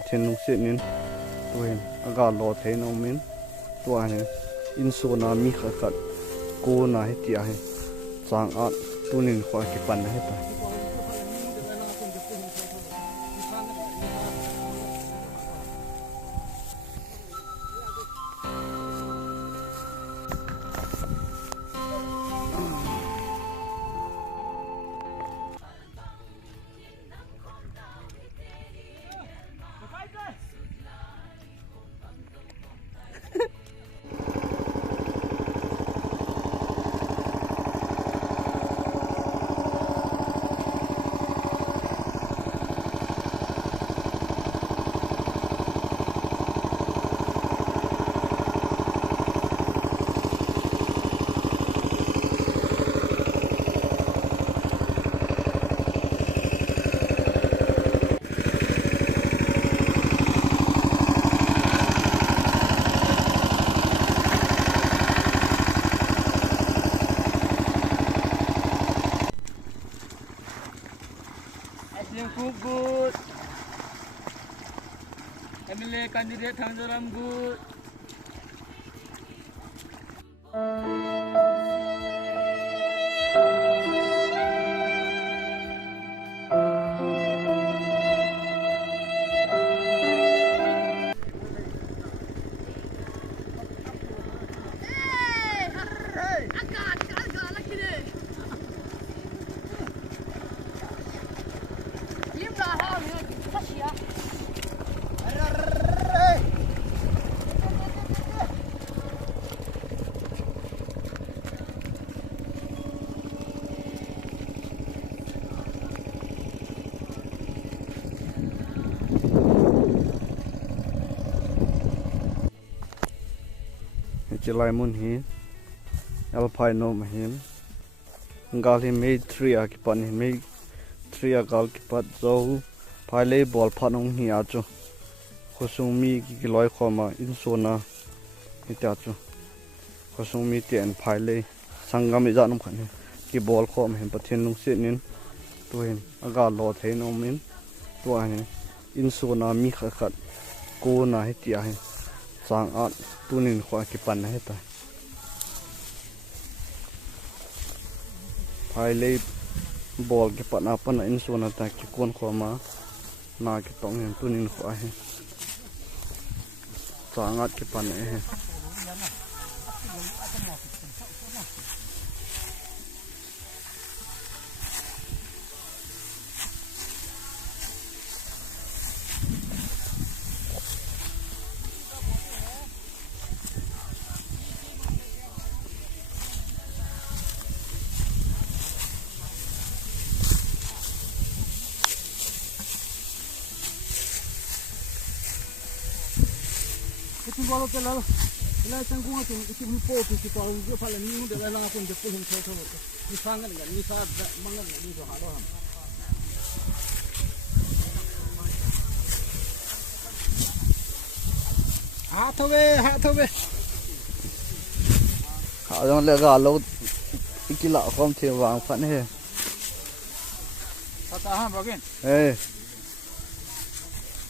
pathian nung se nin tuin aga lo the no min tua he in so na mi kha khat ko na he tia he chang a tunin khwa ki pan he ta Good. MLA candidate Hanjaram good. Chilai mun hi alpino mahim gal hi me 3 a ki pan hi me 3 a gal ki pat zo Phailei bol phanong hi a chu Khosung mi ki loi khoma in so na hi ta chu Khosung mi tian Phailei sangam i janum khan ki bol khom hem pathian nung se nin tuin aga lo the no min tua he in so na mi kha khat ko na hi tia he Chang a tunin khwa ki pan he ta Phailei bol ki pan apa na in so na ta ki kon khoma na ki tong hen tunin khwa he Chang a ki pan he Kalau kalau kalau canggung itu itu po itu kalau dia paling ni dia lang pun dia pun tahu ni sangat enggak ni sangat mangan ni tu halo ham ha thove khao jong le ga lo ikila khom the wang phan he ta ha bagin eh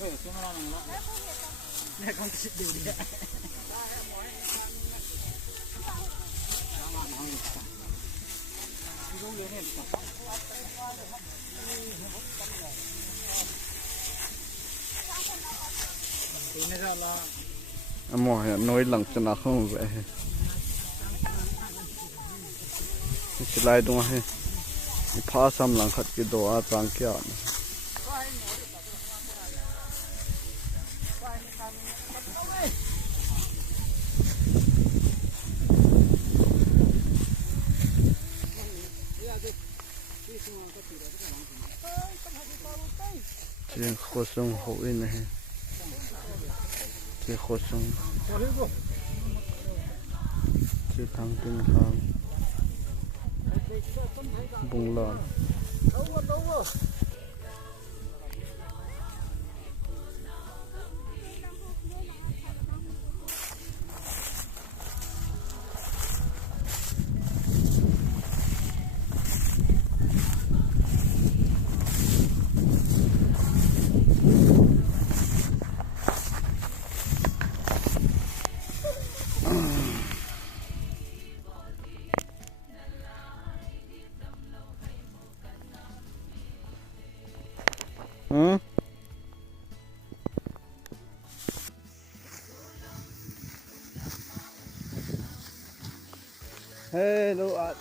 semua orang Nè con thích điều đi. Amo nói lằng cho nó không vậy. Chỉ lại đúng không? Phá xăm lằng khát cái đồ ăn trang kia. Chang Khosung hậu in này, Chang Khosung, Chang thang tinh khang, bung lợn. Huh? Hello at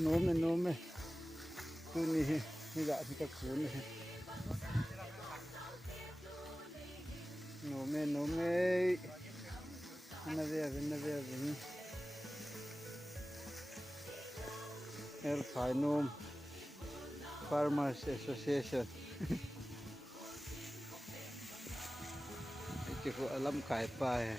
nome tu ni ga ti ka kun nome ana ve el Phailei Farmers Association chỉ có làm cải bài